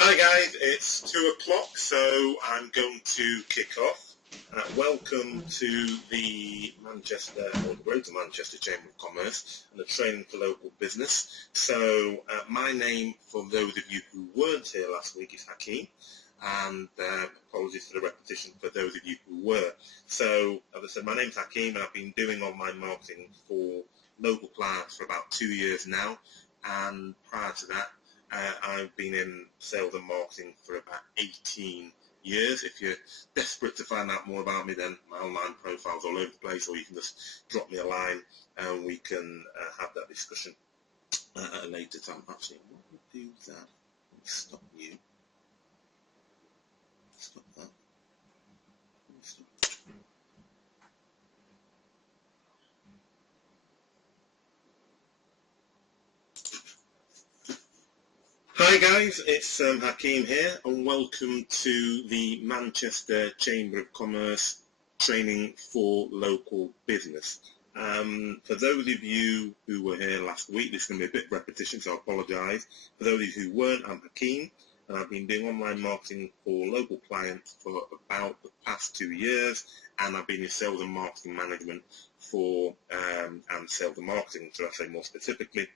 Hi guys, it's 2 o'clock, so I'm going to kick off. Welcome to the Manchester, or the Greater Manchester Chamber of Commerce and the Training for Local Business. So my name, for those of you who weren't here last week, is Hakeem, and apologies for the repetition for those of you who were. So as I said, my name's Hakeem, and I've been doing online marketing for local clients for about 2 years now, and prior to that, I've been in sales and marketing for about 18 years. If you're desperate to find out more about me, then my online profile's all over the place, or you can just drop me a line and we can have that discussion at a later time. Actually, what would do that? Let me stop you. Stop that. Stop. Hi guys, it's Hakeem here, and welcome to the Manchester Chamber of Commerce Training for Local Business. For those of you who were here last week, this is going to be a bit repetition, so I apologise. For those of you who weren't, I'm Hakeem, and I've been doing online marketing for local clients for about the past 2 years, and I've been in sales and marketing management for, and sales and marketing, should I say more specifically,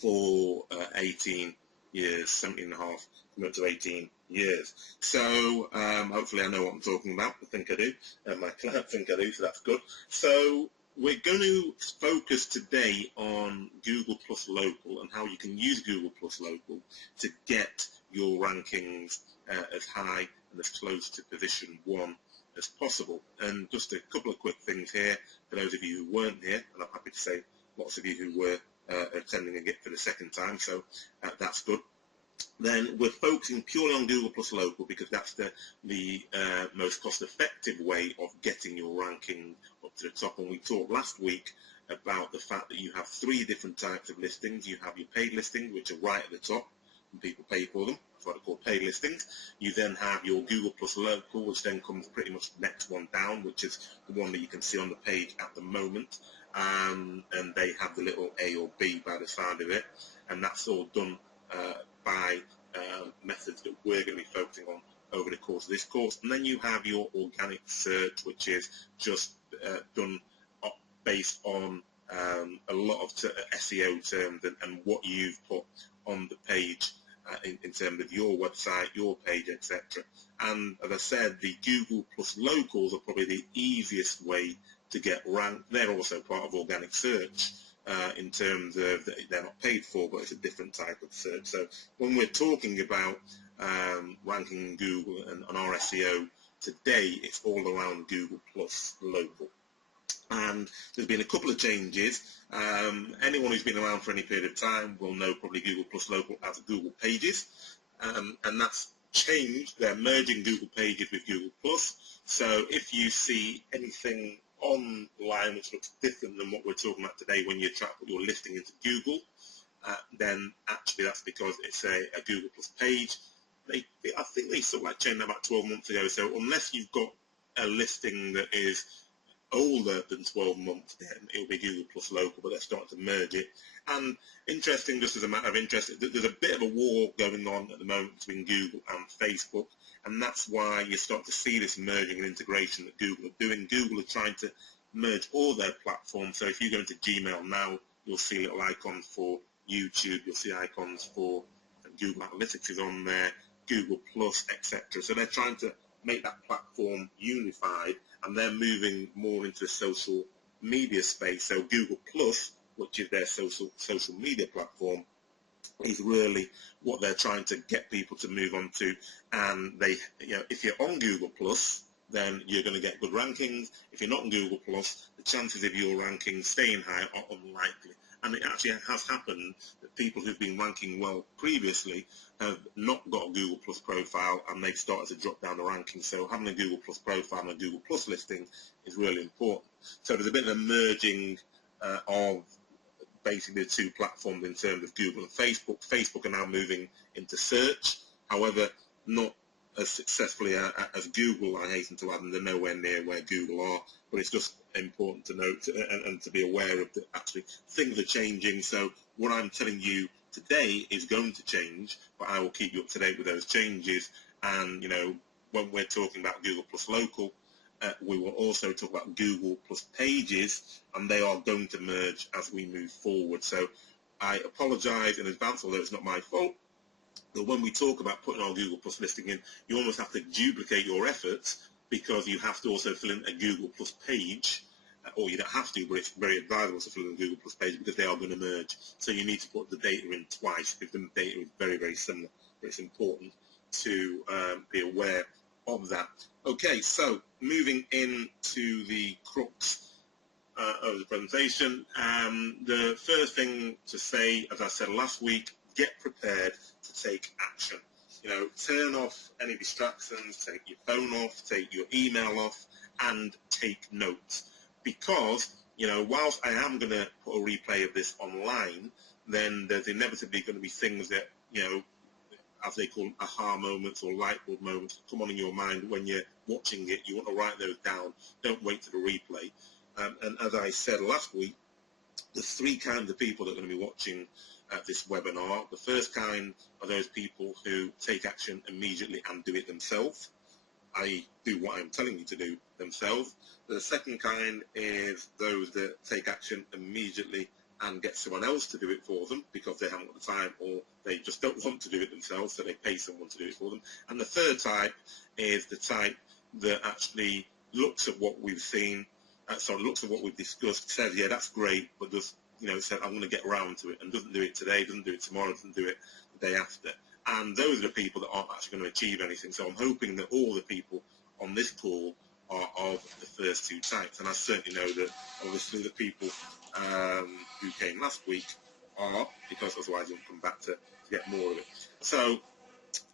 for 18 years, 17 and a half, coming up to 18 years. So hopefully I know what I'm talking about. I think I do. My clients think I do, so that's good. So we're going to focus today on Google Plus Local and how you can use Google Plus Local to get your rankings as high and as close to position 1 as possible. And just a couple of quick things here for those of you who weren't here, and I'm happy to say lots of you who were attending again for the second time, so that's good. Then we're focusing purely on Google Plus Local because that's the most cost-effective way of getting your ranking up to the top. And we talked last week about the fact that you have 3 different types of listings. You have your paid listings, which are right at the top, and people pay for them. That's what I call paid listings. You then have your Google Plus Local, which then comes pretty much the next one down, which is the one that you can see on the page at the moment. And they have the little A or B by the side of it, and that's all done by methods that we're going to be focusing on over the course of this course. And then you have your organic search, which is just done based on a lot of SEO terms and what you've put on the page in terms of your website, your page, etc. And as I said, the Google Plus Locals are probably the easiest way to get ranked. They're also part of organic search in terms of that they're not paid for, but it's a different type of search. So when we're talking about ranking in Google and on our SEO today, it's all around Google Plus Local. And there's been a couple of changes. Anyone who's been around for any period of time will know probably Google Plus Local as Google Pages, and that's changed. They're merging Google Pages with Google Plus. So if you see anything online which looks different than what we're talking about today when you try to put your listing into Google, then actually that's because it's a Google Plus page. I think they sort of like changed that about 12 months ago. So unless you've got a listing that is older than 12 months, then it'll be Google Plus Local, but they're starting to merge it. And interesting, just as a matter of interest, there's a bit of a war going on at the moment between Google and Facebook, and that's why you start to see this merging and integration that Google are doing. Google are trying to merge all their platforms. So if you go into Gmail now, you'll see little icons for YouTube, you'll see icons for Google Analytics is on there, Google Plus, etc. So they're trying to make that platform unified, and they're moving more into the social media space. So Google Plus, which is their social media platform, is really what they're trying to get people to move on to. And they, if you're on Google Plus, then you're going to get good rankings. If you're not on Google Plus, the chances of your ranking staying high are unlikely. And it actually has happened that people who've been ranking well previously have not got a Google Plus profile, and they've started to drop down the rankings. So having a Google Plus profile and a Google Plus listing is really important. So there's a bit of a merging of basically the 2 platforms in terms of Google and Facebook. Facebook are now moving into search, however, not as successfully as Google, I hasten to add, and they're nowhere near where Google are, but it's just important to note and to be aware of that actually things are changing. So what I'm telling you today is going to change, but I will keep you up to date with those changes. And, you know, when we're talking about Google Plus Local, we will also talk about Google Plus Pages, and they are going to merge as we move forward. So I apologize in advance, although it's not my fault. But when we talk about putting our Google Plus listing in, you almost have to duplicate your efforts, because you have to also fill in a Google Plus page, or you don't have to, but it's very advisable to fill in a Google Plus page because they are going to merge. So you need to put the data in twice if the data is very, very similar. But it's important to be aware of that. Okay, so moving into the crux of the presentation, the first thing to say, as I said last week, get prepared to take action. You know, turn off any distractions, take your phone off, take your email off, and take notes. Because, you know, whilst I am going to put a replay of this online, then there's inevitably going to be things that, you know, as they call them, aha moments or light bulb moments, come on in your mind when you're watching it. You want to write those down. Don't wait for the replay. And as I said last week, there's three kinds of people that are going to be watching this webinar. The first kind are those people who take action immediately and do it themselves. I do what I'm telling you to do themselves. The second kind is those that take action immediately and get someone else to do it for them because they haven't got the time, or they just don't want to do it themselves, so they pay someone to do it for them. And the third type is the type that actually looks at what we've seen, looks at what we've discussed, says, yeah, that's great, but just, you know, said, I'm going to get around to it, and doesn't do it today, doesn't do it tomorrow, doesn't do it the day after. And those are the people that aren't actually going to achieve anything. So I'm hoping that all the people on this call are of the first two types. And I certainly know that obviously the people who came last week are, because otherwise you'll come back to get more of it. So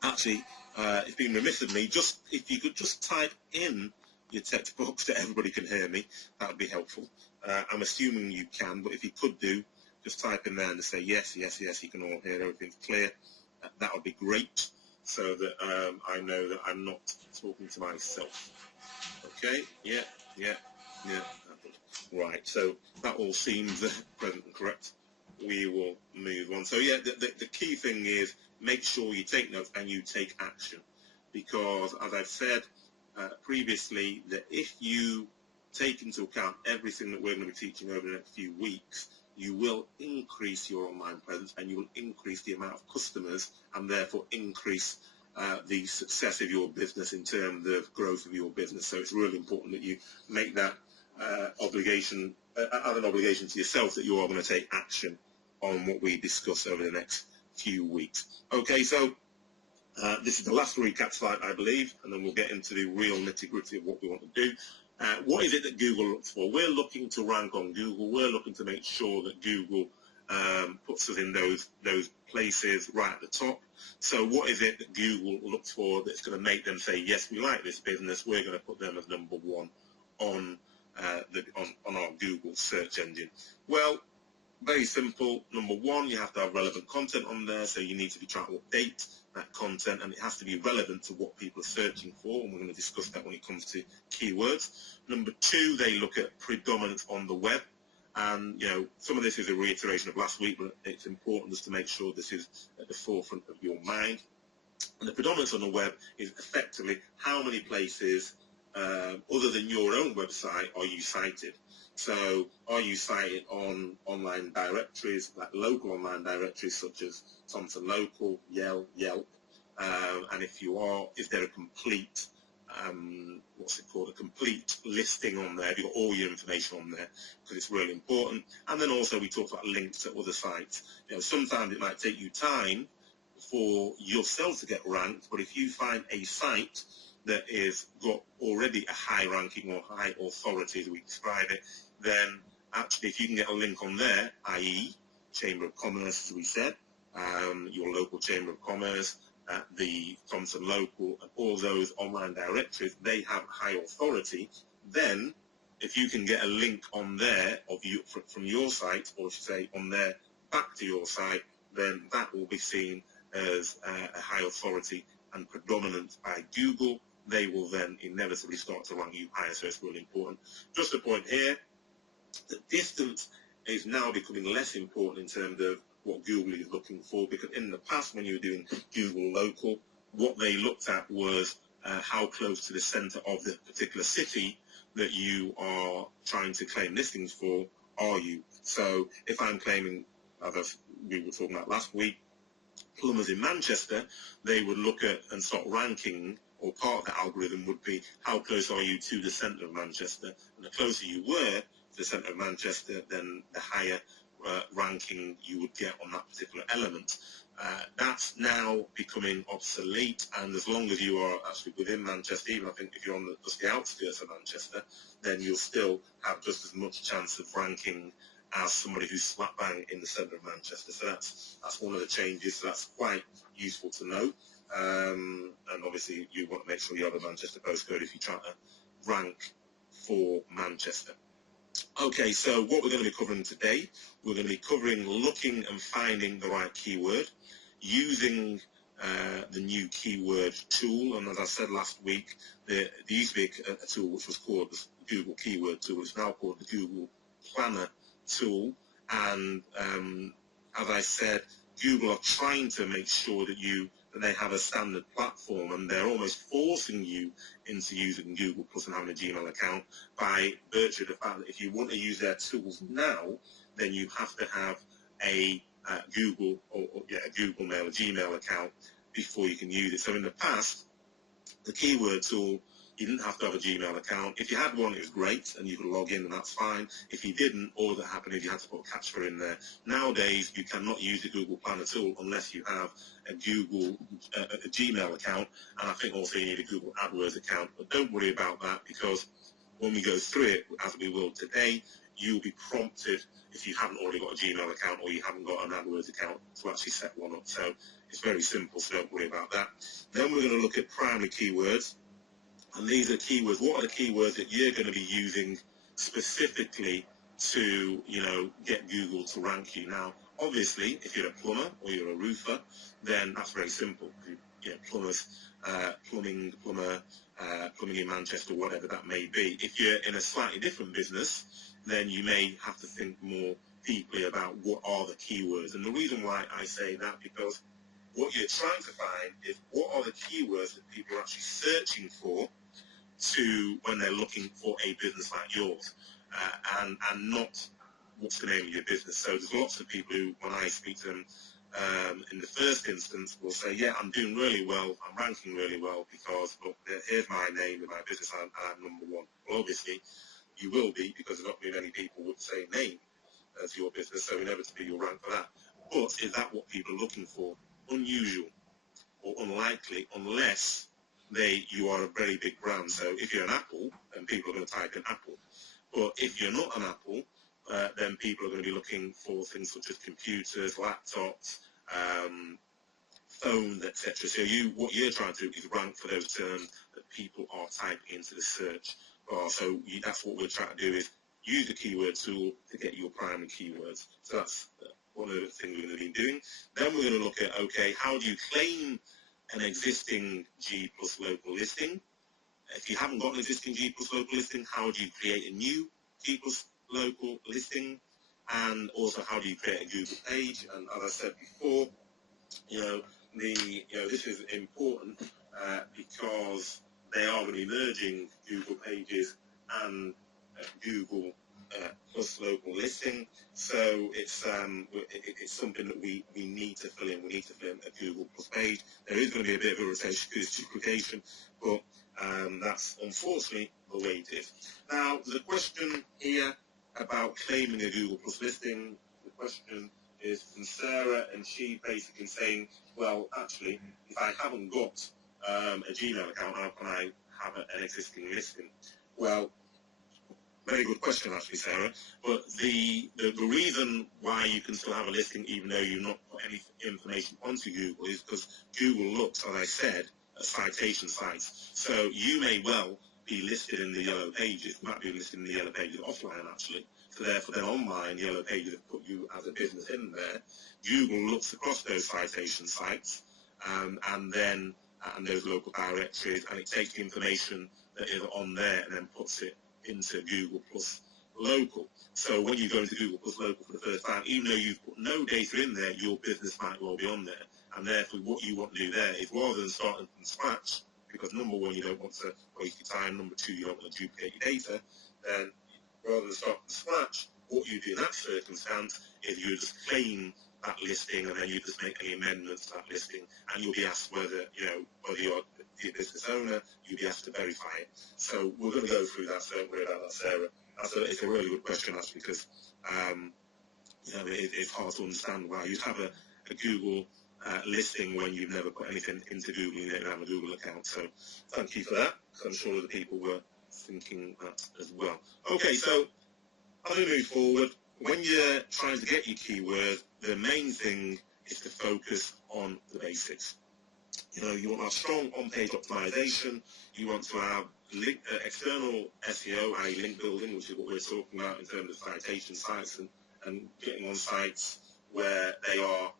actually, it's been remiss of me, just if you could just type in your text box so everybody can hear me, that would be helpful. I'm assuming you can, but if you could do, just type in there and say yes, yes, yes, you can all hear, everything's clear. That would be great, so that I know that I'm not talking to myself. Okay, yeah. Right, so that all seems present and correct. We will move on. So yeah, the key thing is make sure you take notes and you take action, because as I've said previously, that if you take into account everything that we're going to be teaching over the next few weeks, you will increase your online presence and you will increase the amount of customers and therefore increase the success of your business in terms of growth of your business. So it's really important that you make that obligation, as an obligation to yourself, that you are going to take action on what we discuss over the next few weeks. Okay, so this is the last recap slide, I believe, and then we'll get into the real nitty-gritty of what we want to do. What is it that Google looks for? We're looking to rank on Google. We're looking to make sure that Google puts us in those places right at the top. So what is it that Google looks for that's going to make them say, yes, we like this business, we're going to put them as number one on our Google search engine? Well, very simple. Number one, you have to have relevant content on there, so you need to be trying to update that content, and it has to be relevant to what people are searching for, and we're going to discuss that when it comes to keywords. Number two, they look at predominance on the web, and you know, some of this is a reiteration of last week, but it's important just to make sure this is at the forefront of your mind. And the predominance on the web is effectively how many places other than your own website are you cited. So are you cited on online directories, like local online directories such as Thomson Local, Yelp, and if you are, is there a complete, a complete listing on there? Have you got all your information on there? Because it's really important. And then also we talked about links to other sites. You know, sometimes it might take you time for yourself to get ranked, but if you find a site that is got already a high ranking or high authority, as we describe it, then actually if you can get a link on there, i.e. Chamber of Commerce, as we said, your local Chamber of Commerce, the Thomson Local, and all those online directories, they have high authority, then if you can get a link on there of you from your site, or say on there back to your site, then that will be seen as a high authority and predominant by Google. They will then inevitably start to rank you higher, so it's really important. Just a point here, the distance is now becoming less important in terms of what Google is looking for, because in the past when you were doing Google local, what they looked at was how close to the center of the particular city that you are trying to claim listings for are you. So if I'm claiming, as we were talking about last week, plumbers in Manchester, they would look at and start ranking, or part of the algorithm would be how close are you to the centre of Manchester, and the closer you were to the centre of Manchester, then the higher ranking you would get on that particular element. That's now becoming obsolete, and as long as you are actually within Manchester, even I think if you're on just the outskirts of Manchester, then you'll still have just as much chance of ranking as somebody who's slap bang in the centre of Manchester. So that's one of the changes. So that's quite useful to know. And obviously you want to make sure you have a Manchester postcode if you try to rank for Manchester. Okay, so what we're going to be covering today, we're going to be covering looking and finding the right keyword, using the new keyword tool. And as I said last week, there used to be a tool which was called the Google Keyword Tool. It's now called the Google Planner tool. And as I said, Google are trying to make sure that they have a standard platform, and they're almost forcing you into using Google Plus and having a Gmail account by virtue of the fact that if you want to use their tools now, then you have to have a Google a Google Mail, a Gmail account before you can use it. So in the past, the keyword tool, you didn't have to have a Gmail account. If you had one, it was great, and you could log in, and that's fine. If you didn't, all that happened is you had to put a captcha in there. Nowadays, you cannot use the Google Planner tool unless you have a Gmail account, and I think also you need a Google AdWords account. But don't worry about that, because when we go through it, as we will today, you'll be prompted if you haven't already got a Gmail account or you haven't got an AdWords account to actually set one up. So it's very simple, so don't worry about that. Then we're going to look at primary keywords. And these are keywords. What are the keywords that you're going to be using specifically to, get Google to rank you? Now, obviously, if you're a plumber or you're a roofer, then that's very simple. Plumbers, plumbing in Manchester, whatever that may be. If you're in a slightly different business, then you may have to think more deeply about what are the keywords. And the reason why I say that, because what you're trying to find is what are the keywords that people are actually searching for when they're looking for a business like yours, and not what's the name of your business. So there's lots of people who, when I speak to them, in the first instance, will say, yeah, I'm doing really well, I'm ranking really well because, look, here's my name and my business, and I'm number one. Well, obviously, you will be, because not very many people with the same name as your business, so inevitably you'll rank for that. But is that what people are looking for? Unusual or unlikely, unless you are a very big brand. So if you're an Apple, then people are going to type in Apple. But if you're not an Apple, then people are going to be looking for things such as computers, laptops, phones, etc. So what you're trying to do is rank for those terms that people are typing into the search bar. So that's what we're trying to do, is use the keyword tool to get your primary keywords. So that's one of the things we're going to be doing. Then we're going to look at, okay, how do you claim an existing G Plus local listing? If you haven't got an existing G Plus local listing, how do you create a new G Plus local listing? And also, how do you create a Google page? And as I said before, this is important because they are going to be merging Google Pages and Google Plus local listing. So it's something that we need to fill in. We need to fill in a Google Plus page. There is going to be a bit of a rotation because it's duplication, but that's unfortunately the way it is. Now, the question here about claiming a Google Plus listing, the question is from Sarah, and she basically saying, well, actually, if I haven't got a Gmail account, how can I have an existing listing? Well, very good question, actually, Sarah. But the reason why you can still have a listing even though you've not put any information onto Google is because Google looks, as I said, at citation sites. So you may well be listed in the Yellow Pages. You might be listed in the Yellow Pages offline, actually. So therefore, then online, Yellow Pages have put you as a business in there. Google looks across those citation sites and those local directories, and it takes the information that is on there and then puts it into Google Plus local. So when you go into Google Plus Local for the first time, even though you've put no data in there, your business might well be on there. And therefore, what you want to do there is, rather than starting from scratch, because number one, you don't want to waste your time, number two, you don't want to duplicate your data, then rather than start from scratch, what you do in that circumstance is you just claim that listing, and then you just make any amendments to that listing, and you'll be asked whether you're a business owner, you'll be asked to verify it. So we're going to go through that, so don't worry about that, Sarah. It's a really good question, actually, because it's hard to understand why you'd have a Google listing when you've never put anything into Google, you don't have a Google account. So thank you for that, because I'm sure other people were thinking that as well. Okay, so as we move forward, when you're trying to get your keywords, the main thing is to focus on the basics. You want to have strong on-page optimization. You want to have external SEO, i.e. link building, which is what we're talking about in terms of citation sites and getting on sites where they are,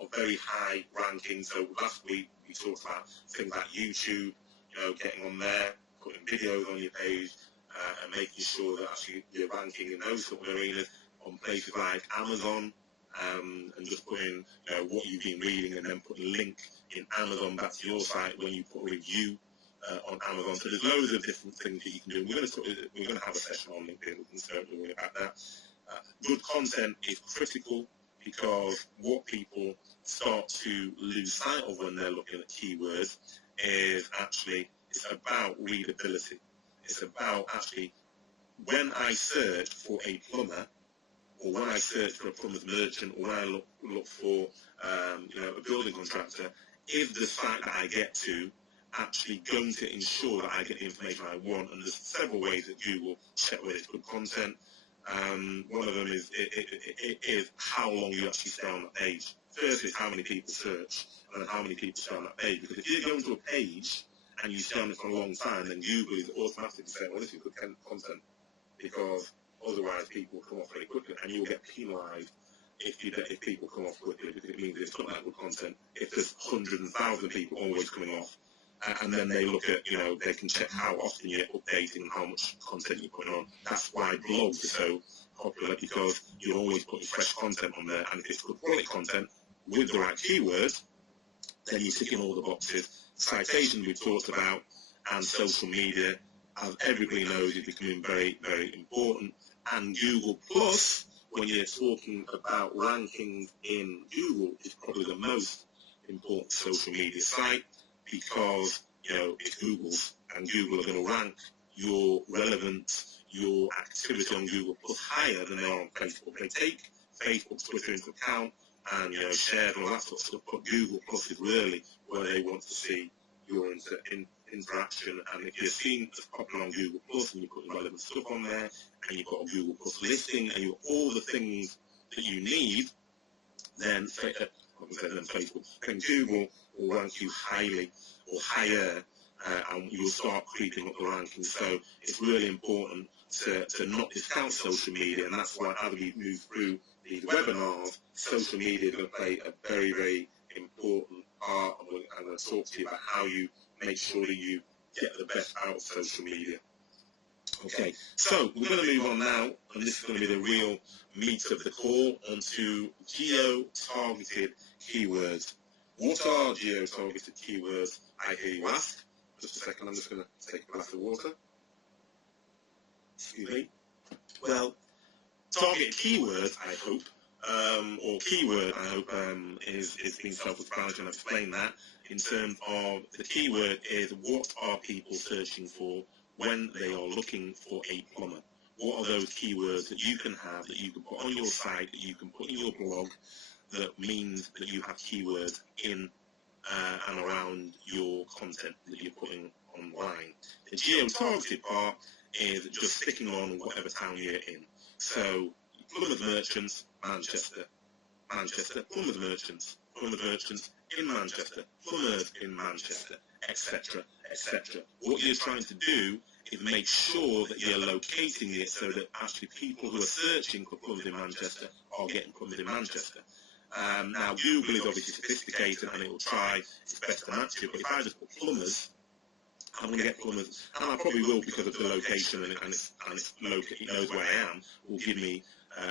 of very high ranking. So last week we talked about things like YouTube, getting on there, putting videos on your page, and making sure that actually you're ranking in those sort of arenas. On places like Amazon, and just putting what you've been reading, and then putting a link in Amazon back to your site when you put a review on Amazon. So there's loads of different things that you can do. We're going to have a session on LinkedIn, so don't worry about that. Good content is critical, because what people start to lose sight of when they're looking at keywords is actually, it's about readability. It's about actually, when I search for a plumber, or when I search for a plumber's merchant, or when I look for a building contractor, is the site that I get to actually going to ensure that I get the information I want? And there's several ways that Google check whether it's good content. One of them is how long you actually stay on that page. First is how many people search, and then how many people stay on that page. Because if you go into a page and you stay on it for a long time, then Google is automatically saying, well, this is good content, because otherwise people come off very quickly, and you'll get penalised if people come off quickly, because it means it's not that good content. If there's hundreds and thousands of people always coming off, and then they look at, they can check how often you're updating and how much content you're putting on. That's why blogs are so popular, because you're always putting fresh content on there, and if it's good quality content with the right keywords, then you're ticking all the boxes. Citation we've talked about, and social media, as everybody knows, is becoming very, very important. And Google Plus, when you're talking about rankings in Google, is probably the most important social media site, because it's Google's, and Google are going to rank your relevance, your activity on Google Plus higher than they are on Facebook. They take Facebook's Twitter into account and share and all that sort of stuff, but Google Plus is really where they want to see your interaction. And if you're seen as popular on Google Plus, and you put relevant stuff on there, and you've got a Google Plus listing, and you've got all the things that you need, then Facebook, then Google will rank you highly or higher, and you'll start creeping up the rankings. So it's really important to not discount social media, and that's why as we move through these webinars, social media is going to play a very, very important part. I'm going to talk to you about how you make sure that you get the best out of social media. Okay, so we're going to move on now, and this is going to be the real meat of the call, onto geo-targeted keywords. What are geo-targeted keywords, I hear you ask? Just a second, I'm just going to take a glass of water. Excuse me. Well, targeted keywords, I hope, or keyword, I hope, is being self-explanatory, and I've explained that. In terms of the keyword is, what are people searching for when they are looking for a plumber? What are those keywords that you can have, that you can put on your site, that you can put in your blog, that means that you have keywords in and around your content that you're putting online? The geo-targeted part is just sticking on whatever town you're in. So, plumbers merchants, Manchester, plumbers merchants in Manchester, plumbers in Manchester, etc., etc. What you're trying to do is make sure that you're locating it so that actually people who are searching for plumbers in Manchester are getting plumbers in Manchester. Now, Google is obviously sophisticated, and it will try its best to match it, but if I just put plumbers I'm going to get plumbers, and I probably will because of the location and it knows where I am, will give me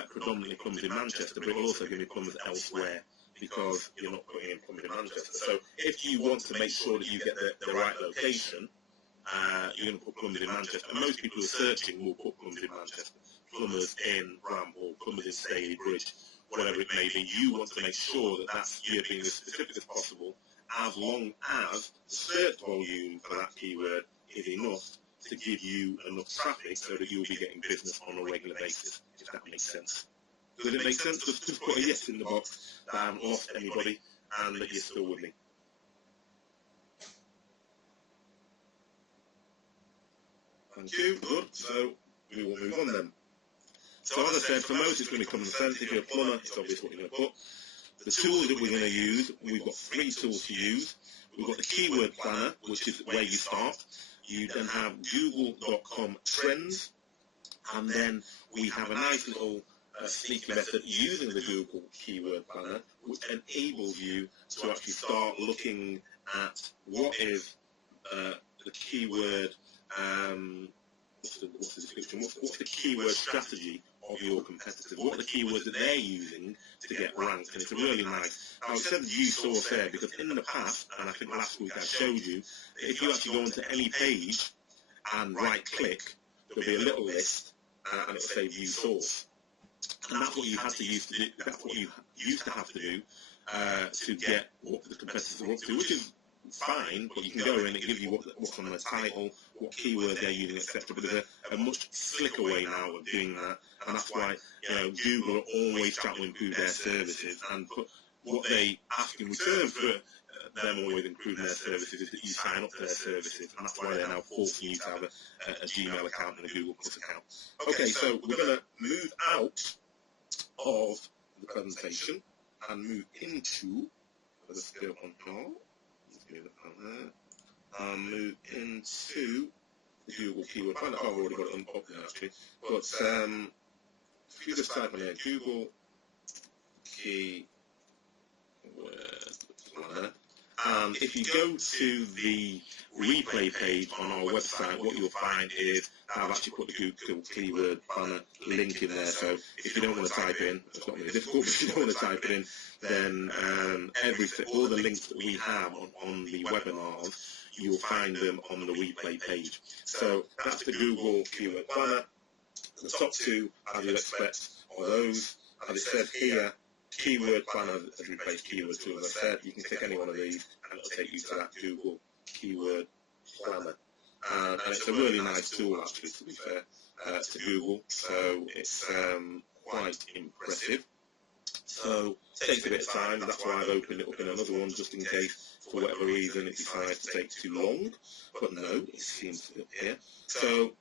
predominantly plumbers in Manchester, but it will also give me plumbers elsewhere because you're not putting in plumbers in Manchester. So if you want to make sure that you get the right location, you're going to put plumbers in Manchester. And most people who are searching will put plumbers in Manchester, plumbers in Bramhall, plumbers in Staley Bridge, whatever it may be. You want to make sure that you're being as specific as possible, as long as the search volume for that keyword is enough to give you enough traffic so that you'll be getting business on a regular basis, if that makes sense. Does it make sense? Just put a yes in the box that I haven't lost anybody and that you're still with me. Thank you. Good. So we will move on then. So as I said, for most it's going to be common sense. If you're a plumber, it's obvious what you're going to put. The tools that we're going to use, we've got 3 tools to use. We've got the keyword planner, which is where you start. You then have google.com trends, and then we have a nice little sneaky method using the Google keyword planner, which enables you to actually start looking at what is the keyword, what's the description, what's the keyword strategy of your competitors, what are the keywords that they're using to get ranked, and it's really nice. Now it says view source there because in the past, and I think last week I showed you, that if you actually go onto any page and right click, there'll be a little list and it'll say view source. And that's what you had to use to do, that's what you used to have to do to get what the competitors are up to, which is fine, but you can go in and give you what's on the title, what keyword they're using, etc. But there's a much slicker way now of doing that, and that's why Google are always trying to improve their services, and put what they ask in return for them always improving their services is that you sign up to their services, and that's why they're now forcing you to have a Gmail account and a Google Plus account. Okay, so we're going to move out of the presentation and move into the skill on top. Move into the Google keyword planner. Oh, I've already got it up there actually. But if you just type in here, Google keyword planner, and if you go to the replay page on our website, what you'll find is I've actually put the Google keyword planner link in there. So if you don't want to type in, it's not really difficult, but if you don't want to type it in, then all the links that we have on the webinars, you will find them on the replay page. So that's the Google keyword planner. The top 2, as you'd expect, are those. As it says here, keyword planner has replaced keyword tool. As I said, you can click any one of these and it'll take you to that Google keyword planner. And it's a really nice tool, actually, to be fair, to Google. So it's quite impressive. So it takes a bit of time. That's why I've opened it up in another one, just in case, for whatever reason, it decides to take too long. But no, it seems to be up here. So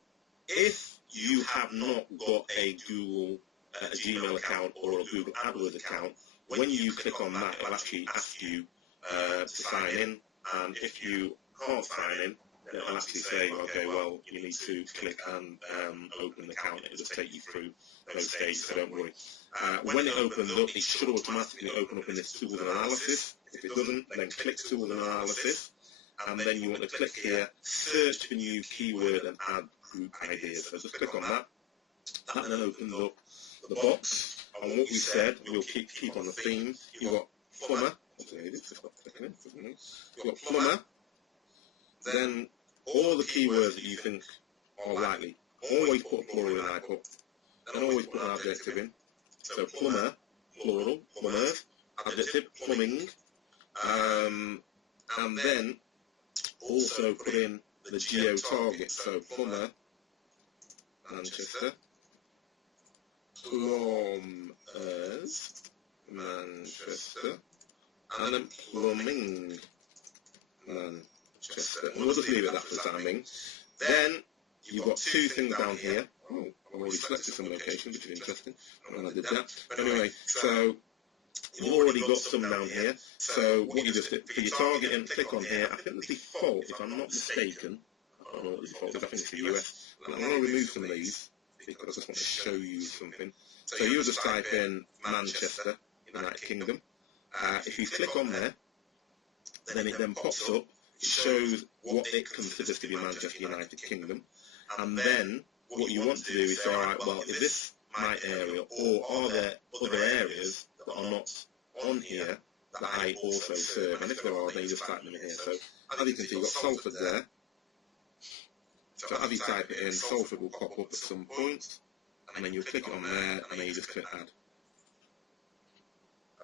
if you have not got a Gmail account or a Google AdWords account, when you click on that, it'll actually ask you to sign in. And if you can't sign in, it'll actually say, okay, well, you need to click and open an account. It'll just take you through those stages, so don't worry. When it opens up, it should automatically open up in this Tools and Analysis. If it doesn't, then click Tools and Analysis, and then you want to click here, Search for New Keyword and Add Group Ideas. So just click on that. That then opens up the box. And what we said, we'll keep on the theme. You've got plumber. You've got plumber. Then all the keywords that you think are likely. Always put a plural in I put. And always put an adjective in. So plumber, plural, plumbers, adjective, plumbing. And then also put in the geo target. So plumber, Manchester, plumbers, Manchester, and then plumbing, Manchester. And we'll just leave it at that for the time being. Then you've got 2 things down here. Oh, I've already selected some locations, which is interesting. And I did that. But anyway, so you've already got some down here. So what you just did for your targeting, click on here. I think the default, if I'm not mistaken, I don't know what the default is, I think it's the US. But I'm going to remove some of these because I just want to show you something. So you'll just type in Manchester, United Kingdom. If you click on there, then it then pops up it shows what it considers to be Manchester, United Kingdom, and then what you want to do is say, all right, well, is this my area, or are there other areas that are not on here that I also serve? And if there are, then you just type them in here. So as you can see, you've got Salford there. So as you type it in, Salford will pop up at some point, and then you click on there, and then you just click add.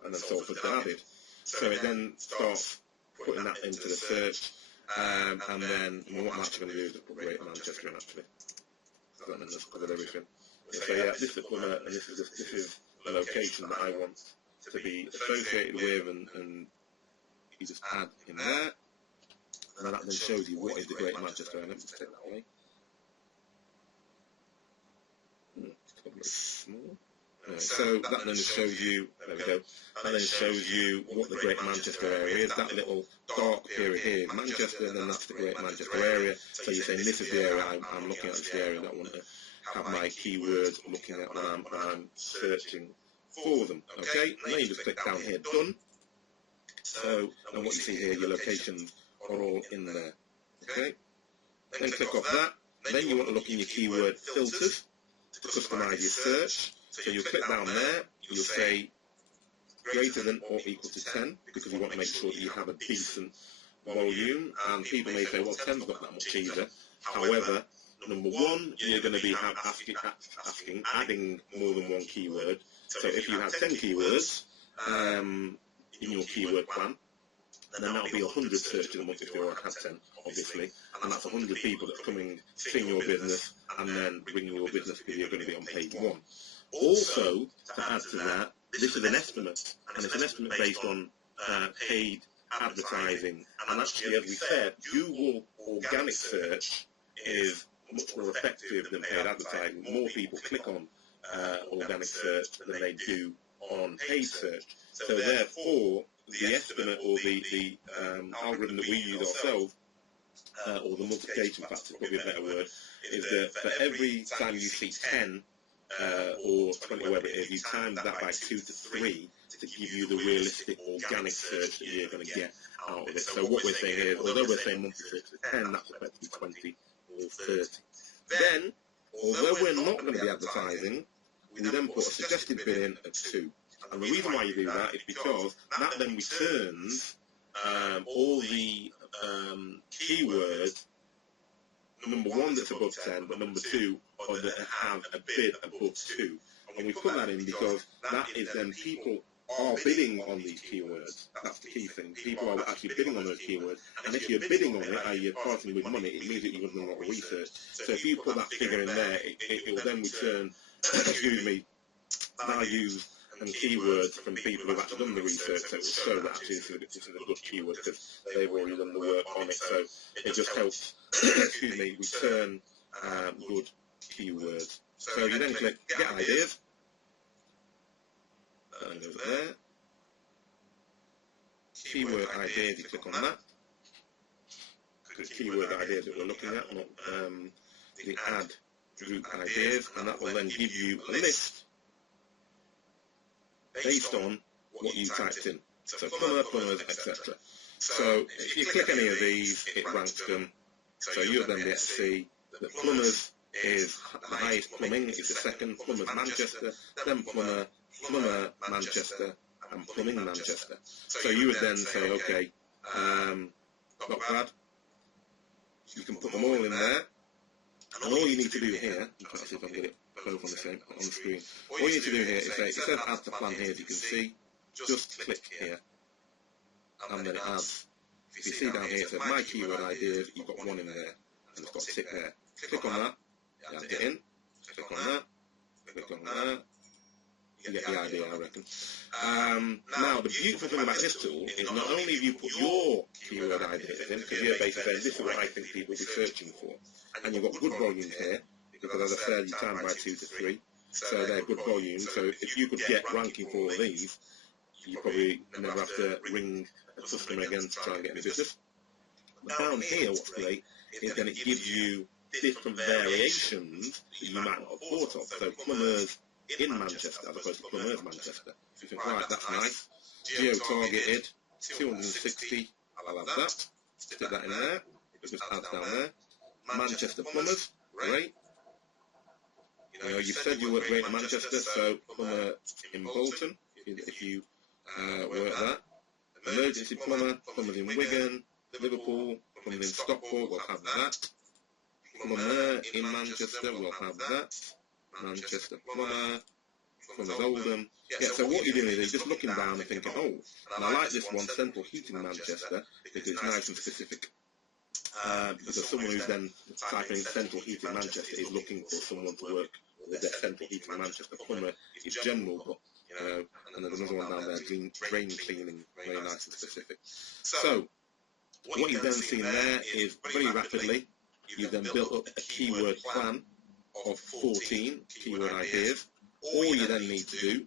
And then Salford's added. So it then starts putting that into the search, and then what I'm actually going to do is put Greater Manchester in, actually. So that means covered everything. So yeah, this is Plummer, and this is the location that I want to be associated with, and you just add in there, and that then shows you what is the Greater Manchester area. Let me just take that away. It's probably small. So that then shows you, there we go, that then shows you what the Greater Manchester area is. That little dark period here is Manchester, and then that's the Greater Manchester area. So you're saying this is the area I'm looking at, this is the area that I want to have my keywords looking at when I'm searching for them. Okay, and then you just click down here, done. So, and what you see here, your locations are all in there. Okay, then click off that. Then you want to look in your keyword filters to customize your search. So you click down there, you'll say greater than or equal to 10, because you want to make sure that you have a decent volume, and people may say, well, 10's not that much either. However, number one, you're going to be adding more than one keyword. So if you have 10 keywords in your keyword plan, then that'll be 100 searches a month if you already have 10, obviously, and that's 100 people that's coming, seeing your business, and then bringing your business because you're going to be on page 1. Also, to add to that, this is an estimate, and it's an estimate based on paid advertising. And actually, as we said, Google organic search is much more effective than paid advertising. More people click on organic search than they do on paid search. So therefore, the estimate or the algorithm that we use ourselves, or the multiplication factor, probably a better word, is that for every time you see 10, or 20, whatever it is, you times that by 2 to 3 to give you the realistic organic search that you're going to get out of it. So what we're saying here is, although we're saying monthly search is 10, that's effectively 20 or 30. Then, although we're not going to be advertising, we then put a suggested bid in at 2. And the reason why you do that is because that then returns all the keywords, number 1 that's above 10, but number 2 or that have a bid above 2. And we put that in because that is then people are bidding on these keywords. That's the key thing. People are actually bidding on those keywords. And if you're bidding on it, i.e. you're parting with money, it means that you've done a lot of research. So if you put that figure in there, it will then return, excuse me, values and keywords from people who've actually done the research. So it will show that actually this is a good keyword because they've already done the work on it. So it just helps, excuse me, return good keywords. So you then click Get Ideas, and over there, Keyword Ideas, you click on that, because Keyword Ideas that we're looking at, not the Add Group Ideas, and that will then give you a list based on what you typed in. So plumber, plumbers, etc. So if you click any of these, it ranks them. So you'll then be able to see that plumbers is the highest, plumbing is the second, plumbers Manchester, then plumber, Manchester, and plumbing Manchester. So you would then say, okay, not bad. You can put them all in there, and all you need to do here, I'm trying to see if I can get it both on the screen. All you need to do here is say, it says add to plan here, as you can see, just click here, and then it adds. If you see down here, it says my keyword ideas, you've got one in there, and it's got a tick there. Click on that, add it in, click on that, click on that. You get the idea, I reckon. Now, the beautiful thing about this tool is not only have you put your keyword ideas in, because you're basically saying this is what I think people will be searching for, and you've got good volumes here, because as I said, you time by 2 to 3, so they're good volumes. So if you could get ranking for all these, you probably never have to ring a customer again to try and get any business. But down here, what's great is then it gives you different variations that you might not have thought of. So plumbers in Manchester as opposed to plumbers Manchester. So you think, right, that's nice. Geo-targeted, 260, I'll have that. stick that in there. It just adds down there. Manchester Plumbers, great. You know, you said you work Greater Manchester, so plumber in Bolton, if you work that. Emergency plumber, plumbers in Wigan, Liverpool, plumbers in Stockport, we'll have that. Plumber in Manchester, we'll have that. Manchester plumber, plumbers Oldham. Yeah, so what you're doing is you're just looking down and thinking, oh, and I like this one, Central Heating Manchester, because it's nice and specific. Because someone who's then typing in Central Heating Manchester is looking for someone to work with their Central Heating Manchester plumber. It's general, but and there's another one down there, drain cleaning, very nice and specific. So what you've then seen there is very rapidly you've then built up a keyword plan of 14 keyword ideas. All you then need to do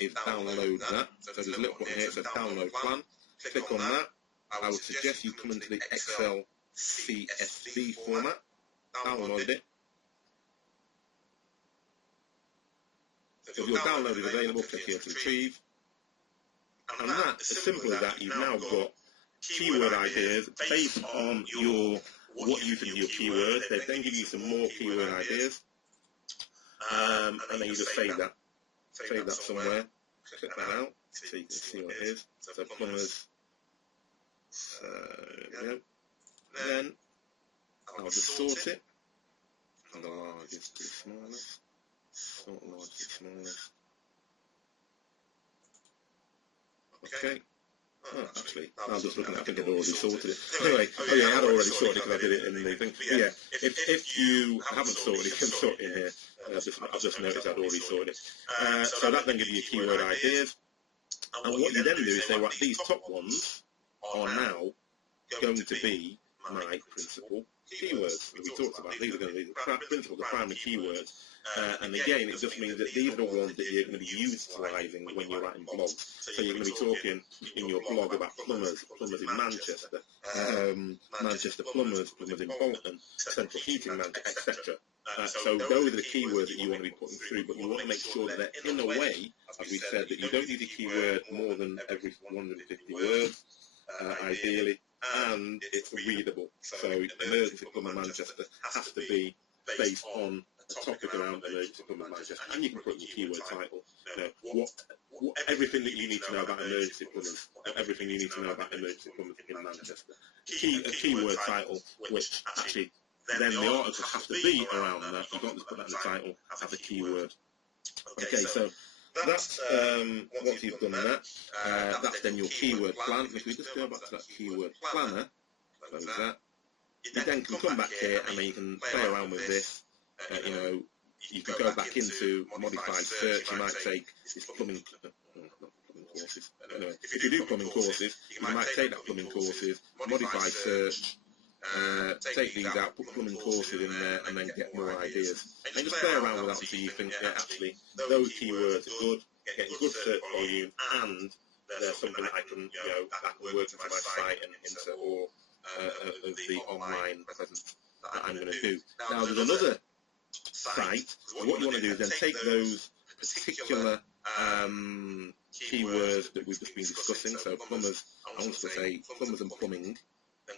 is download that. So there's a little button here that says download plan. Click on that. I would suggest you come into the Excel CSV format, download it. So your download is available, click here to retrieve. And that, as simple as that, you've now got keyword ideas based on what you think your keywords. They then give you some more keyword ideas. And then you just save that. Save that somewhere. Click that out so you can see what it is. So plumbers. Then I'll just sort it from the largest to the smallest. Sort largest to smallest. Okay. Oh, actually, I was just looking at, I think I'd already sorted it. Anyway, oh yeah, I had already sorted it because I did it in the thing. But yeah, if you haven't sorted it, you can sort it in here. I've just noticed I'd already sorted it. So that then gives you keyword ideas. And what you then do is say, right, these top ones are now going to be my principal keywords that we talked about. These are going to be the principal, the primary keywords. And again, it just means that these are the ones that you're going to be utilising when you're writing blogs. So you're going to be talking in your blog about plumbers in Manchester, Manchester plumbers in Bolton, Central Heating Manchester, etc. So those are the keywords that you want to be putting through, but you want to make sure that they're in a way, as we said, that you don't use a keyword more than every 150 words, ideally, and it's readable. So emergency plumber Manchester has to be based on a topic around emergency plumber Manchester, and you can put in your keyword title. You know, everything that you need to know about emergency plumbers, everything you need to know about emergency plumbers in Manchester. A keyword title, which actually then the article has to be around that. You can't just put that in the title as a keyword. Okay, so that's once you've done that, that's then your keyword plan. If we just go back to that keyword planner, close that. You then can come back here and then you can play around with this. You know, you can go back into modified search. You might take this plumbing courses. Anyway, if you do plumbing courses, you might take that plumbing courses, modified search, take these out, put plumbing courses in there, and then get more ideas. And just play around with that until you think, yeah, actually, those keywords are good, getting good search volume, and there's something that I can, you know, that can work into my site and into all of the online presence that I'm going to do. Now, there's another site. What you want to do is then take those particular keywords that we've just been discussing, so plumbers, I want to say plumbers and plumbing,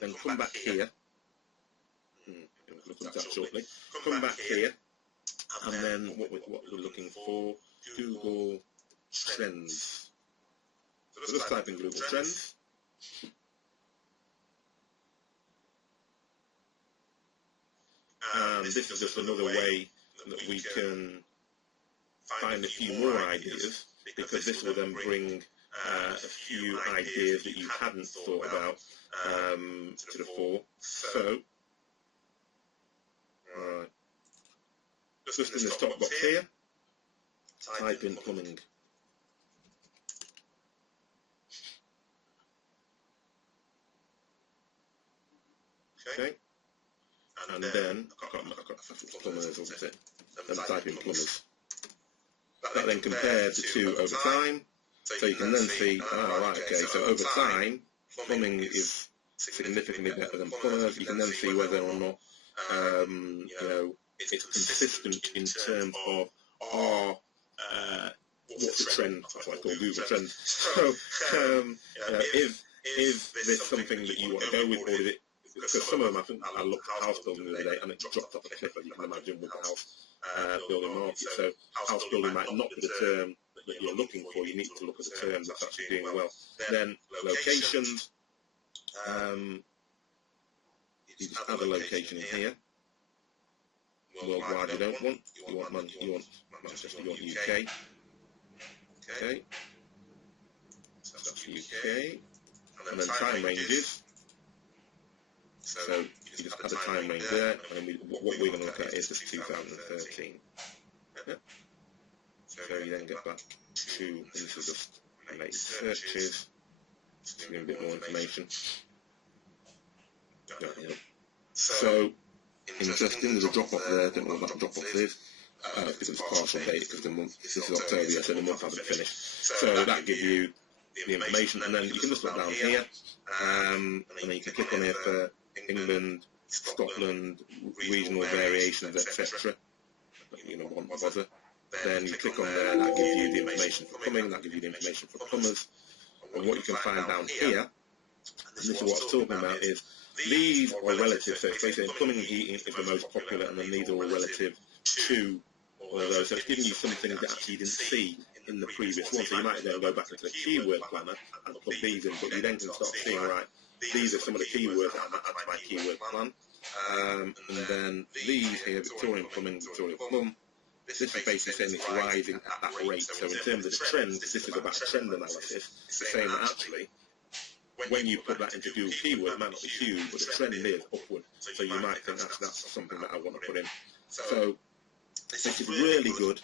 then come back here, we'll come to that shortly, come back here, and then what we're looking for, Google Trends. So just type in Google Trends. And this is just another way that we can find a few more ideas, because this will then bring a few ideas that you hadn't thought about to the fore. So, just in this top box here, type in plumbing. Okay. And then I've got plumbers, wasn't it? Then type in plumbers. That then compares the two over time, so you can then see, oh right, okay, so over time, plumbing is significantly better than plumbers. You can then see whether or not, you know, it's consistent in terms of what's the trend. That's what I call Google Trends. So is this something that you want to go with, or is it, because some of them, I think I looked at house building the other day and it dropped off a cliff, as you can imagine, with the house building market. So house building might not be the term that you're looking for. You need to look at the term that's actually doing well. Then locations, you just add a location in here. Worldwide you don't want. You want Manchester, you want UK. Okay. So that's UK. And then time ranges. So you just add a time range there, and then what we're going to look at is this 2013. Yeah. So you then get back to into just make searches, to give a bit more information. So interesting, there's a drop off there. I don't know what that drop off is. Because it's partial date, because the month, this is October, so the month hasn't finished. So that gives you the information, and then you can just look down here, and then you can click on here for England, Scotland, regional variations, etc. You know, won't bother. Then you click on there, and that gives you the information for coming, that gives you the information for comers. And what you can find down here, and this is what I was talking about, is these are relative. So it's basically plumbing and heating is the most popular, and then these are all relative to all of those. So it's giving you something that actually you didn't see in the previous one. So you might then go back into the keyword planner and plug these in, but you then can start seeing, right, these are some of the keywords that I add to my keyword plan. And then these here, Victorian plumbing, Victorian plum, this is basically saying it's rising at that rate. So in terms of the trend, this is about trend analysis. It's saying that actually, when you put that into Google Keyword, it might not be huge, but the trend is upward. So you might think that's something that I want to put in. So this is really good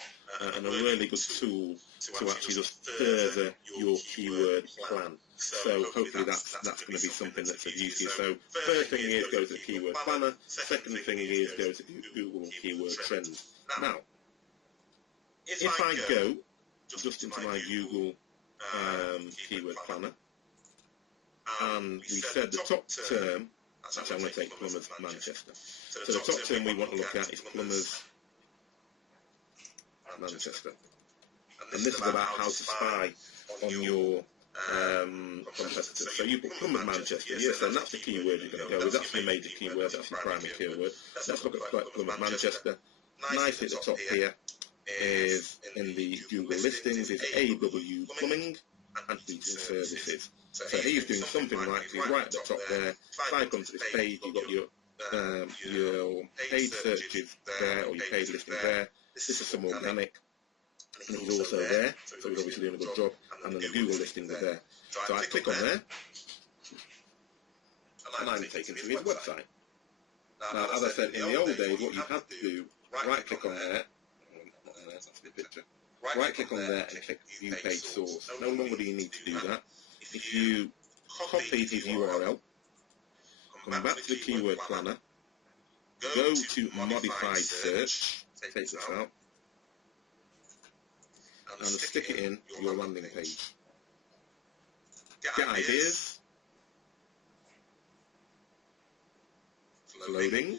and a really good tool to actually just further your keyword plan. So hopefully that's going to be something that's of use to you. So first thing is go to the keyword planner. Second thing is go to Google Keyword Trends. Now, if I go just into my Google Keyword Planner, and we said the top term, actually I'm going to take Plumbers Manchester. So the top term we want to look at is Plumbers Manchester. And this is about how to spy on your competitors. So you put Plumbers Manchester, yes, and that's the keyword you're going to go with. That's your major keyword, that's your primary keyword. Let's look at Plumbers Manchester. Nice at the top here is in the Google listings is AW Plumbing and Heating Services. So he's doing something right, he's right at the top there. If I come to this page, you've got your paid searches there, or your paid listing there. This is some organic, and he's also there, so he's obviously doing a good job, and then the Google listings are there. So I click on there, and I'm taken to his website. Now, as I said, in the old days, what you had to do, right click on there, not there, that's the picture, right click on there and click View Page Source. No longer do you need to do that. If you copy his URL, come back to the Keyword Planner, go to Modified Search, take this out, and stick it in your landing page. Get ideas, loading,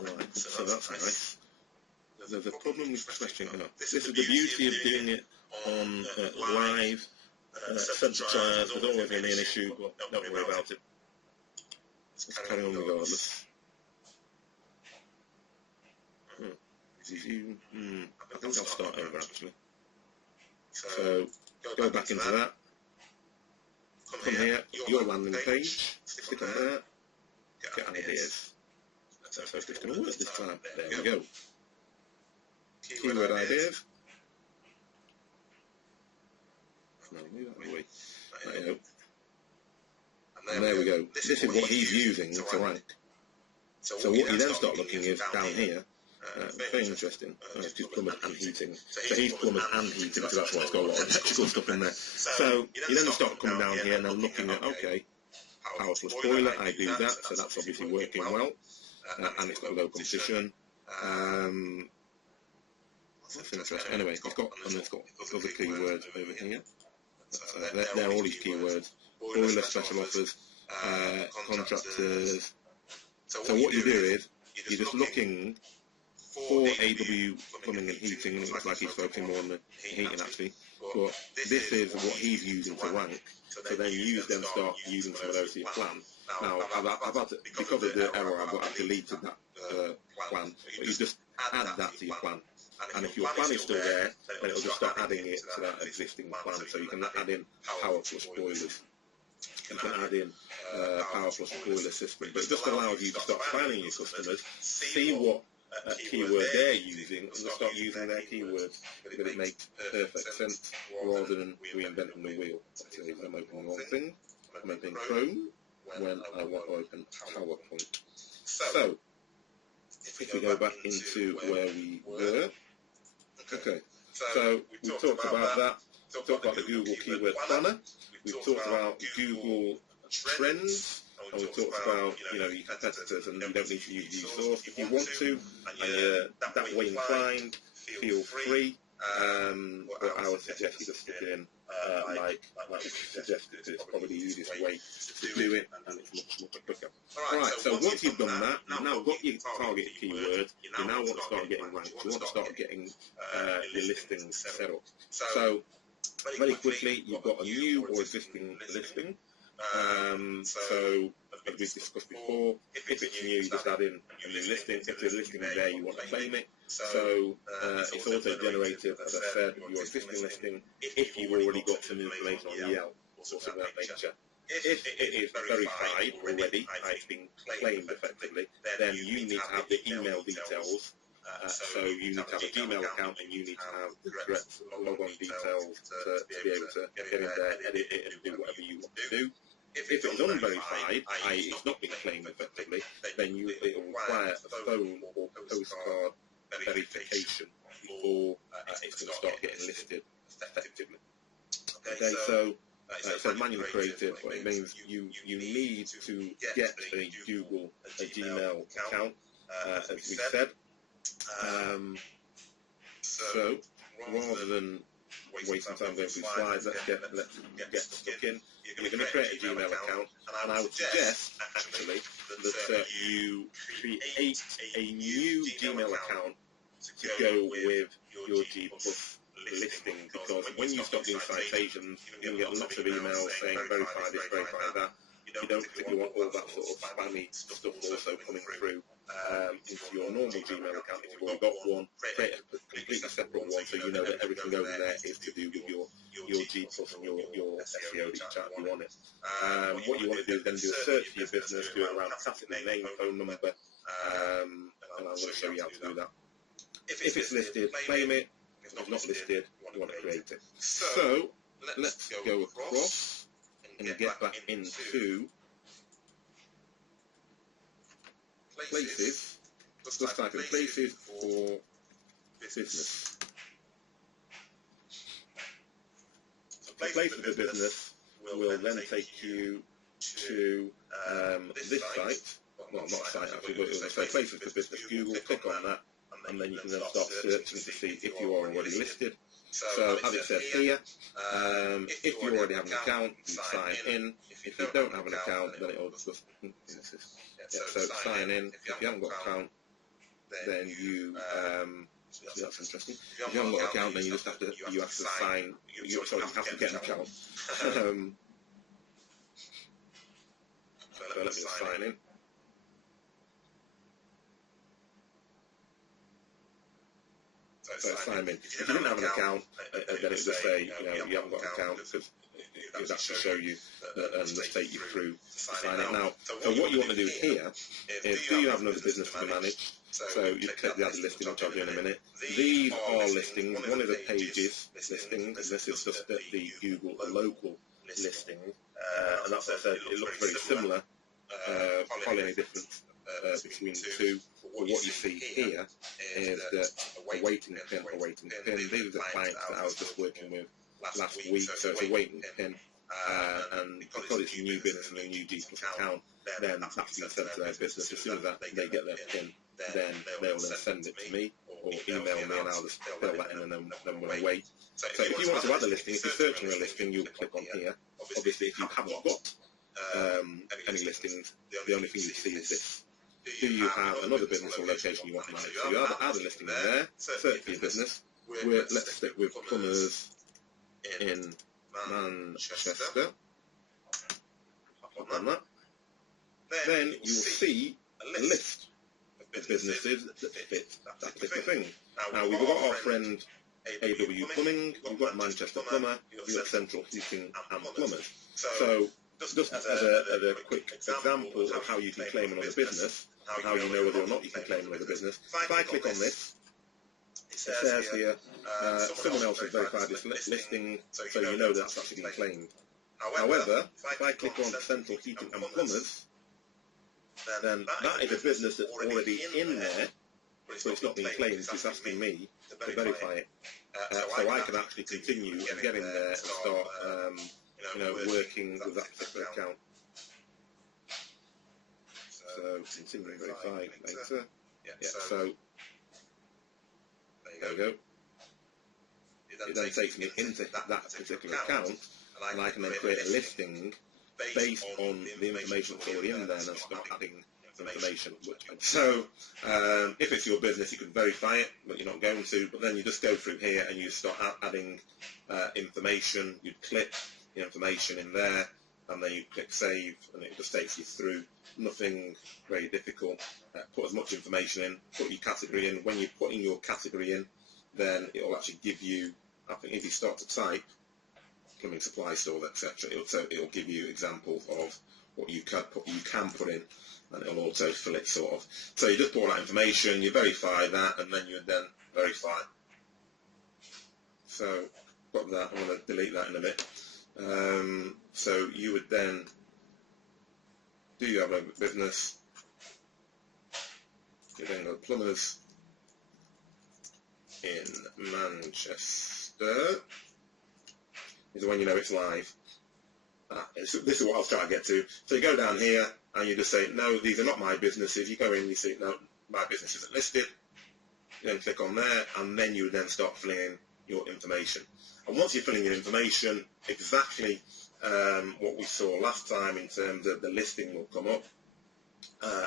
right, so that's nice. There's a problem with pressing enough. This is the beauty of doing it on live, centralized. There's always going to be an issue, but don't worry about it. Let's carry on regardless. I think I'll start over actually. So go back into that. Come here, your landing page. Click on there. Get ideas. Let's hope it's going to work this time. There we go. Keyword ideas. No, move that away. There you go. And there we go. This is what he's using to rank. So what you then start looking is down here. Very interesting. It's just plumbers and heating. So he's plumbers and heating, so that's why it's got a lot of electrical stuff in there. So you then start coming down here and then looking at, okay, powerless boiler, I do that, so that's obviously working well. And it's got low competition. That's interesting. Anyway, it's got other keywords over here. They're all these keywords. Boiler, special offers, contractors. So what you do is, you're just looking for AW Plumbing and Heating, and it looks like he's focusing more on the heating actually, but this is what he's using to rank, so then you then start using some of those to your plan. Now, I've had to, because of the error, I've deleted that plan, but you just add that to your plan. And if your plan is still there, then it'll just start adding it to that existing plan. So you can add in Power Plus boilers. You can add in Power Plus boiler system. But it just allows you to start planning your customers, see what keyword they're using, and just start using their keywords, because it makes perfect sense rather than reinventing the wheel. Actually, I'm opening the wrong thing. I'm opening Chrome when I want to open PowerPoint. So, if we go back into where we were, okay, so we talked about that, talked about the Google Keyword Planner, we talked about Google Trends, and we talked about, you know, your competitors, and you don't need to use source. If you want to, and you're that way inclined, feel free, but I would suggest you just stick it in like we suggested. It's probably the easiest way to do it, and it's much quicker. Alright, so once you've done that, you've now got your target keyword, you now want to start getting ranked, you want to start getting the listings set up. So, very quickly, you've got a new or existing listing. So, as we discussed before, if it's new, you just add in a new listing. If the listing is there, you want to claim it. So, it's also generated, as I said, your existing listing if you've already got some information on Yelp or something of that nature. If it is verified already, it's been claimed effectively, then you need to have the email details. So you need to have a Gmail account, and you need to have the correct logon details to be able to get in there, edit it, and do whatever you want to do. If it's unverified, i.e. it's not been claimed effectively, then it will require a phone or postcard verification before it's going to start getting listed effectively. Okay, so it says manually created, but it means you need to get a Google, a Gmail account, as we said. So rather than wasting time going through slides, let's get stuck in. You're going to create a Gmail account, and I would suggest actually that you create a new Gmail account to go with your G Plus listing, because when you start doing citations, you're going to get lots of emails saying verify this, verify that. You don't particularly want all that sort of spammy stuff also coming through into your normal Gmail account. If you've already got one, create a completely separate one, so you know that everything over there is to do with your G Plus and your SEO that you chat you on it. What you want to do is then do a search for your business, do it around category name, phone number, and I'm going to show you how to do that. If it's listed, claim it. If it's not listed, you want to create it. So let's go across and get back into places. Just type in places for business. So places for business will then take you to this site. Well, not a site actually, but it will say places for business Google. Click on that, and then you can then start searching to see if you are already listed. So as it says here, if you already have an account, you sign in. If you don't have an account, then it will just so sign in. If you haven't got an account, then you that's interesting. If you haven't got an account, then you just have to sign. You have to get an account. So let me just sign in. So sign in. If you didn't have an account, then it would just say, you haven't got an account, because it would actually show you and just take you through sign it. Now, so what you want to do here is, do you have another business to manage? So you click the add listing, which I'll do in a minute. These are listings. One is a pages listing, and this is just the Google local listing. And that's what I said, it looks very similar, hardly any difference between the two. But what you see here is that a waiting pin. These are the clients that I was just working with last week, so it's a waiting pin. And because it's a new business and a new G Plus account, then that's been sent to their business. As soon as they get their pin, then they'll then send it to me or email me, and I'll just fill that in, and then we'll wait. So if you want to add a listing, if you're searching a listing, you'll click on here. Obviously, if you haven't got any listings, the only thing you see is this. do you have another business or location you want to manage? So you add a listing there, search for your business. Let's stick with plumbers in Manchester. Click on that. Then you will see a list of businesses that fit that particular thing. Now we've got our friend AW Plumbing, we've got Manchester Plumber, we've got Central Heating and Plumbers. So just as a quick example of how you can claim another business, how you know whether or not you can claim another business, if I click on this, it says here, someone else has verified this listing, so you know that's actually been claimed. However, if I click on Central Heating and Plumbers, then that is a business that's already in there, but it's not being claimed. It's asking me to verify it. So I can actually continue and get in there and start working with that particular account. So continue verify later. Yeah, so there we go. It then takes me into that particular account, and I can then create a listing based on the information that's already in there and start adding information. So if it's your business, you can verify it, but you're not going to. But then you just go through here and you start adding information. You click the information in there, and then you click save, and it just takes you through. Nothing very difficult. Put as much information in. Put your category in. When you're putting your category in, then it will actually give you. I think if you start to type plumbing supply store, etc., it'll give you examples of what you can put in, and it'll also fill it sort of. So you just put all that information, you verify that, and then you then verify. So got that. I'm going to delete that in a bit. So you would then, do you have a business? You then go plumbers in Manchester. Is when you know it's live. This is what I was trying to get to. So you go down here and you just say, no, these are not my businesses. You go in and you say, no, my business isn't listed. You then click on there, and then you would then start filling in your information. And once you're filling in information, exactly what we saw last time in terms of the listing will come up.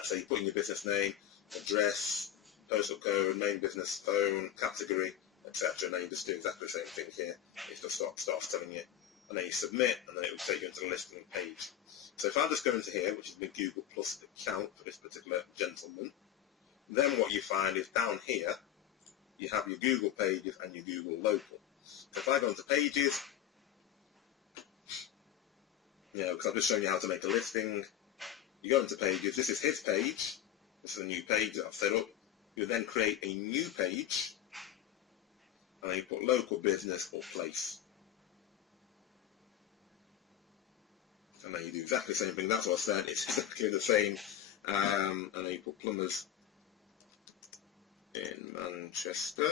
So you put in your business name, address, postal code, main business phone, category, etc. And then you just do exactly the same thing here. It just starts telling you, and then you submit, and then it will take you into the listing page. So if I just go into here, which is the Google Plus account for this particular gentleman, then what you find is down here you have your Google pages and your Google local. So if I go into pages, because I've just shown you how to make a listing, you go into pages. This is his page. This is a new page that I've set up. You then create a new page, and then you put local business or place. And then you do exactly the same thing. That's what I said. It's exactly the same. And then you put plumbers in Manchester.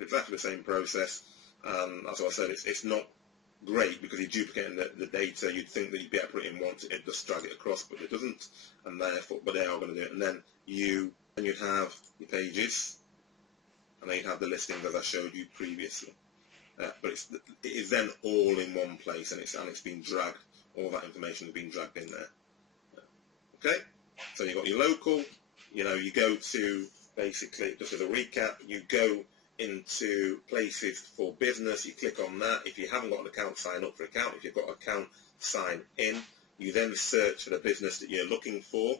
Exactly the same process. That's what I said. It's not great because you're duplicating the data. You'd think that you'd be able to put it in once, it just drag it across, but it doesn't. And therefore, but they are going to do it. And then you'd have your pages, and then you'd have the listings as I showed you previously. But it is then all in one place, and it's been dragged. All that information has been dragged in there. Okay, so you've got your local. You go to, basically, just as a recap, you go into places for business. You click on that. If you haven't got an account, sign up for an account. If you've got an account, sign in. You then search for the business that you're looking for.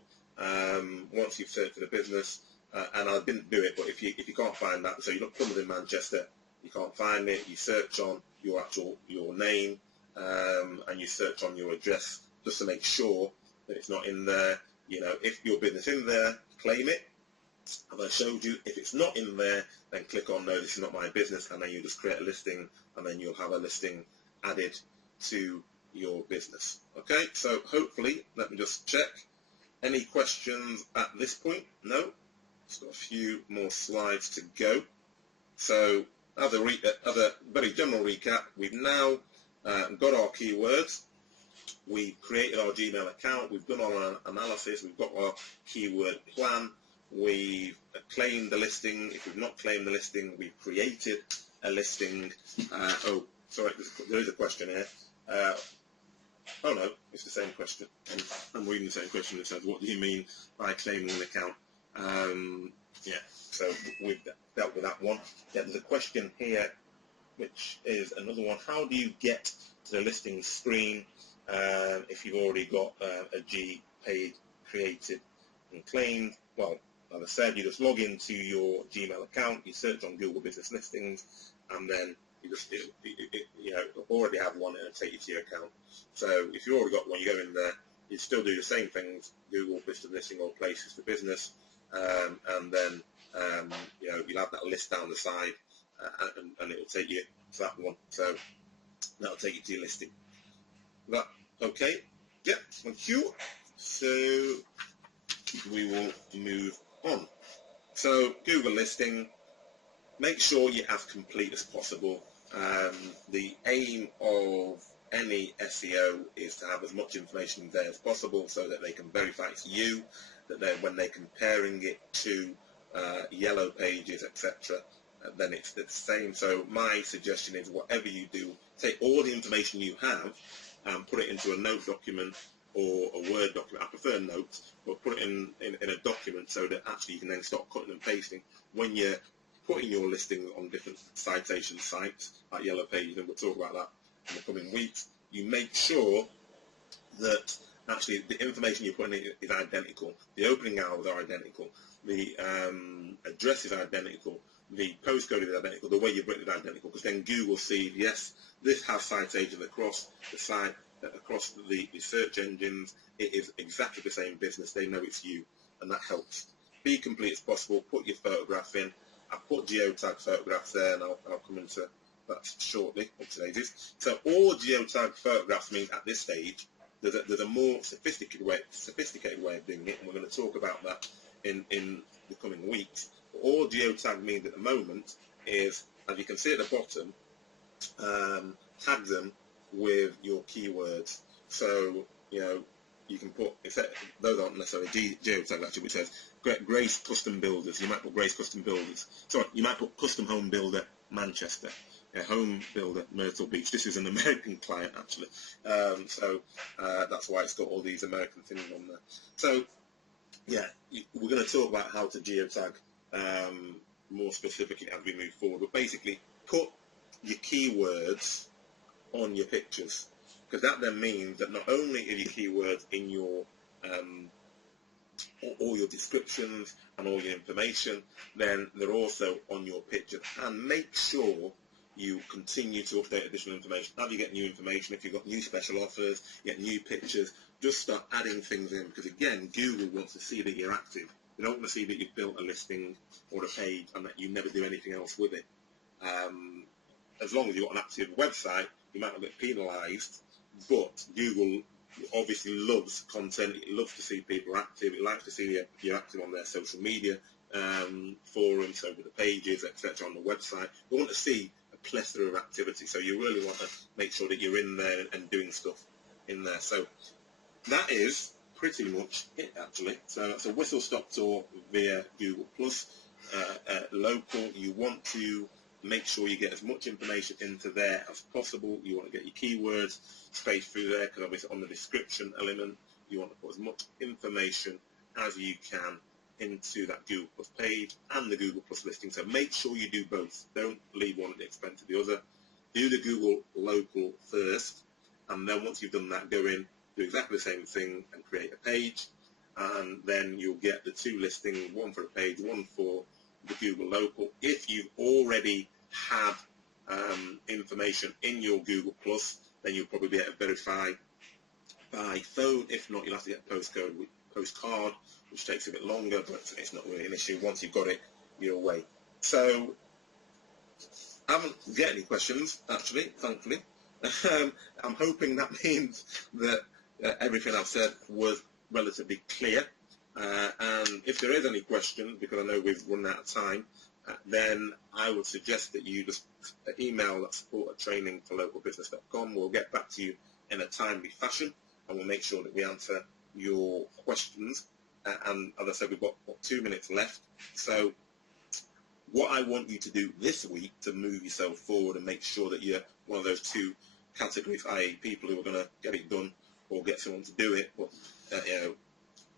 Once you've searched for the business, and I didn't do it, but if you can't find that, so you look plumbers in Manchester. You can't find it, you search on your name, and you search on your address just to make sure that it's not in there. If your business is in there, claim it. As I showed you, if it's not in there, then click on no, this is not my business, and then you just create a listing, and then you'll have a listing added to your business. Okay, so hopefully, let me just check. Any questions at this point? No? Just got a few more slides to go. So, as a very general recap, we've now got our keywords. We've created our Gmail account. We've done our analysis. We've got our keyword plan. We've claimed the listing. If we've not claimed the listing, we've created a listing. Oh, sorry, there is a question here. Oh no, it's the same question. I'm reading the same question that says, what do you mean by claiming an account? Yeah, so we've dealt with that one. Yeah, there's a question here, which is another one. How do you get to the listing screen if you've already got a G page created and claimed? Well, as I said, you just log into your Gmail account, you search on Google Business Listings, and then you just already have one, and it'll take you to your account. So if you've already got one, you go in there, you still do the same things, Google Business Listing or Places for Business, and then you'll have that list down the side, and it will take you to that one. So that'll take you to your listing. That okay? Yeah, thank you. So we will move on. So Google listing, make sure you have complete as possible. The aim of any SEO is to have as much information there as possible so that they can verify it's you, that when they're comparing it to yellow pages, etc., then it's the same. So my suggestion is, whatever you do, take all the information you have and put it into a note document or a Word document. I prefer notes, but put it in a document so that actually you can then start cutting and pasting when you're putting your listings on different citation sites like Yellow Pages, and we'll talk about that in the coming weeks. You make sure that actually the information you're putting in is identical. The opening hours are identical. The address is identical. The postcode is identical. The way you've written it is identical, because then Google sees, yes, this has citations across the site, across the search engines. It is exactly the same business. They know it's you, and that helps. Be complete as possible. Put your photograph in. I've put geotag photographs there, and I'll come into that shortly. So all geotag photographs means at this stage there's a more sophisticated way of doing it, and we're going to talk about that in the coming weeks. But all geotag means at the moment is, as you can see at the bottom, tag them with your keywords. So you can put, those aren't necessarily geotag actually, which says Grace Custom Builders. You might put Grace Custom Builders. Sorry, you might put Custom Home Builder Manchester. Home Builder Myrtle Beach. This is an American client actually, so that's why it's got all these American things on there. So yeah, we're going to talk about how to geotag more specifically as we move forward. But basically, put your keywords on your pictures, because that then means that not only are your keywords in your all your descriptions and all your information, then they're also on your picture. And make sure you continue to update additional information. As you get new information, if you've got new special offers, you get new pictures, just start adding things in, because again, Google wants to see that you're active. They don't want to see that you've built a listing or a page and that you never do anything else with it. As long as you've got an active website, you might not get penalised, but Google obviously loves content. It loves to see people active. It likes to see you're active on their social media forums, over the pages, etc., on the website. They want to see a plethora of activity, so you really want to make sure that you're in there and doing stuff in there. So that is pretty much it actually. So that's a whistle-stop tour via Google+. Local, you want to make sure you get as much information into there as possible. You want to get your keywords spaced through there, because obviously on the description element you want to put as much information as you can into that Google Plus page and the Google Plus listing. So make sure you do both. Don't leave one at the expense of the other. Do the Google local first, and then once you've done that, go in, do exactly the same thing and create a page, and then you'll get the two listings, one for a page, one for the Google local. If you've already had information in your Google Plus, then you'll probably be able to verify by phone. If not, you'll have to get a postcard, which takes a bit longer, but it's not really an issue. Once you've got it, you're away. So I haven't got any questions actually, thankfully. I'm hoping that means that everything I've said was relatively clear. And if there is any question, because I know we've run out of time, then I would suggest that you just email at support@trainingforlocalbusiness.com. We'll get back to you in a timely fashion, and we'll make sure that we answer your questions. And as I said, we've got 2 minutes left. So what I want you to do this week to move yourself forward and make sure that you're one of those 2 categories, i.e. people who are going to get it done or get someone to do it, but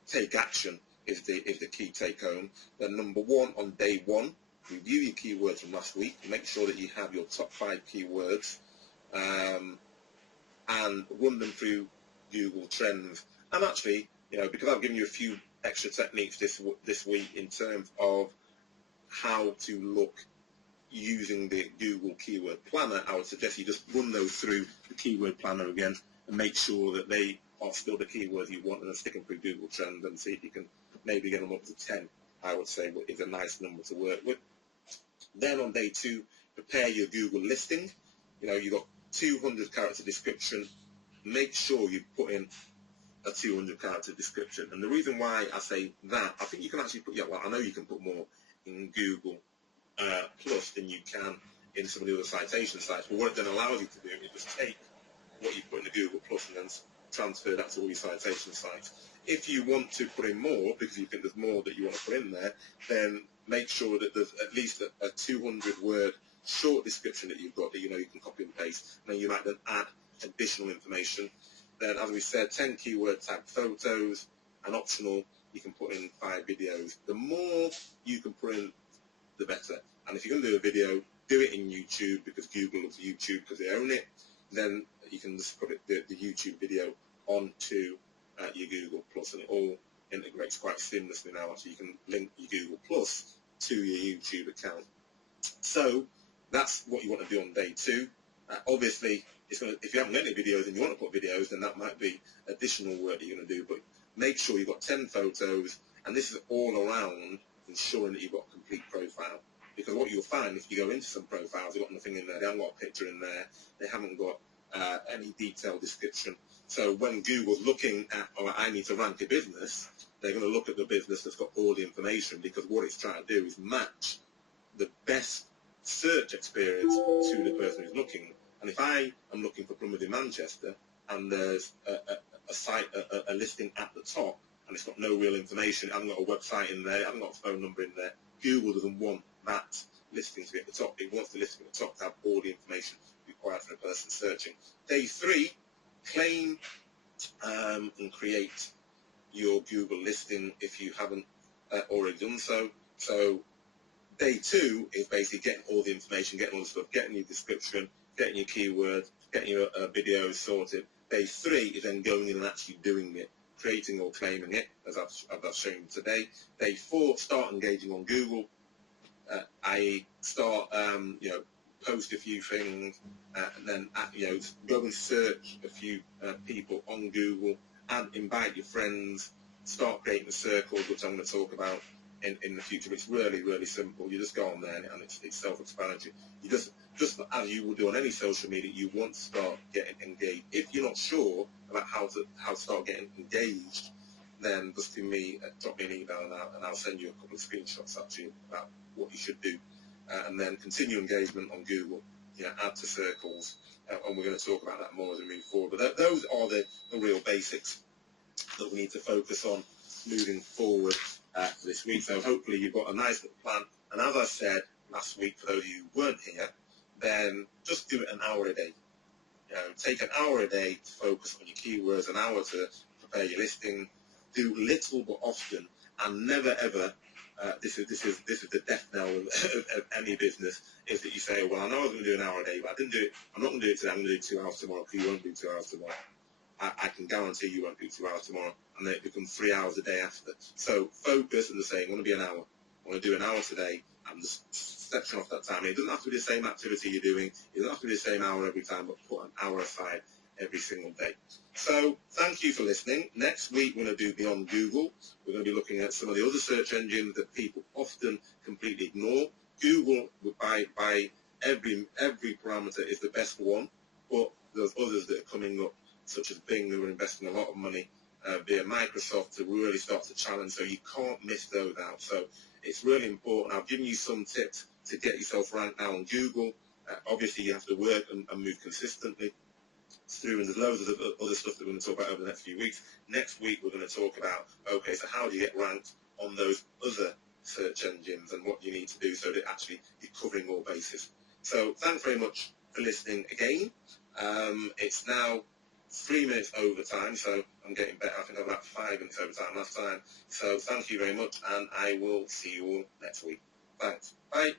take action is the key take home. Then number one, on day one, review your keywords from last week. Make sure that you have your top 5 keywords and run them through Google Trends. And actually, because I've given you a few extra techniques this week in terms of how to look using the Google Keyword Planner, I would suggest you just run those through the Keyword Planner again and make sure that they are still the keywords you want, and then stick them through Google Trends and see if you can maybe get them up to 10, I would say is a nice number to work with. Then on day 2, prepare your Google listing. You've got 200 character description. Make sure you put in a 200 character description. And the reason why I say that, I think you can actually put, I know you can put more in Google Plus than you can in some of the other citation sites. But what it then allows you to do is just take what you put in the Google Plus and then transfer that to all your citation sites. If you want to put in more, because you think there's more that you want to put in there, then make sure that there's at least a 200-word short description that you've got that you can copy and paste. And then you might then add additional information. Then, as we said, 10 keyword tag photos, and optional, you can put in 5 videos. The more you can put in, the better. And if you're going to do a video, do it in YouTube, because Google loves YouTube because they own it. Then you can just put the YouTube video onto your Google Plus, and it all integrates quite seamlessly now. So you can link your Google Plus to your YouTube account. So that's what you want to do on day 2. Obviously, if you haven't got any videos and you want to put videos, then that might be additional work that you're going to do. But make sure you've got 10 photos, and this is all around ensuring that you've got a complete profile. Because what you'll find, if you go into some profiles, they've got nothing in there, they haven't got a picture in there, they haven't got any detailed description. So when Google's looking at, I need to rank a business, they're going to look at the business that's got all the information, because what it's trying to do is match the best search experience to the person who's looking. And if I am looking for plumbers in Manchester, and there's a listing at the top, and it's got no real information, I haven't got a website in there, I haven't got a phone number in there, Google doesn't want that listing to be at the top. It wants the listing at the top to have all the information required for the person searching. Day 3, claim and create your Google listing if you haven't already done so. So day 2 is basically getting all the information, getting all the stuff, getting your description, getting your keywords, getting your videos sorted. Day 3 is then going in and actually doing it, creating or claiming it, as I've shown you today. Day 4, start engaging on Google. I start, post a few things, and then, go and search a few people on Google, and invite your friends, start creating circles, which I'm going to talk about in the future. It's really, really simple. You just go on there, and it's self-explanatory. You just as you will do on any social media, you want to start getting engaged. If you're not sure about how to start getting engaged, then just drop me an email, and I'll send you a couple of screenshots actually about what you should do. And then continue engagement on Google, add to circles, and we're going to talk about that more as we move forward. But those are the real basics that we need to focus on moving forward for this week. So hopefully you've got a nice little plan. And as I said last week, for those of you who weren't here, then just do it an hour a day. Take an hour a day to focus on your keywords, an hour to prepare your listing. Do little but often, and never ever. This is the death knell of any business, is that you say, well, I know I was going to do an hour a day, but I didn't do it. I'm not going to do it today. I'm going to do 2 hours tomorrow, because you won't do 2 hours tomorrow. I can guarantee you won't do 2 hours tomorrow, and then it becomes 3 hours a day after. So focus and just say, I want to be an hour. I want to do an hour today, and just section off that time. It doesn't have to be the same activity you're doing. It doesn't have to be the same hour every time, but put an hour aside every single day. So thank you for listening. Next week we're going to do Beyond Google. We're going to be looking at some of the other search engines that people often completely ignore. Google, by every parameter, is the best one, but there's others that are coming up, such as Bing, who are investing a lot of money via Microsoft to really start to challenge. So you can't miss those out. So it's really important. I've given you some tips to get yourself ranked now on Google. Obviously you have to work and move consistently through, and there's loads of other stuff that we're going to talk about over the next few weeks. Next week we're going to talk about, okay, so how do you get ranked on those other search engines, and what you need to do so that actually you're covering all bases. So thanks very much for listening again. It's now 3 minutes over time, so I'm getting better. I think I was about 5 minutes over time last time. So thank you very much, and I will see you all next week. Thanks. Bye.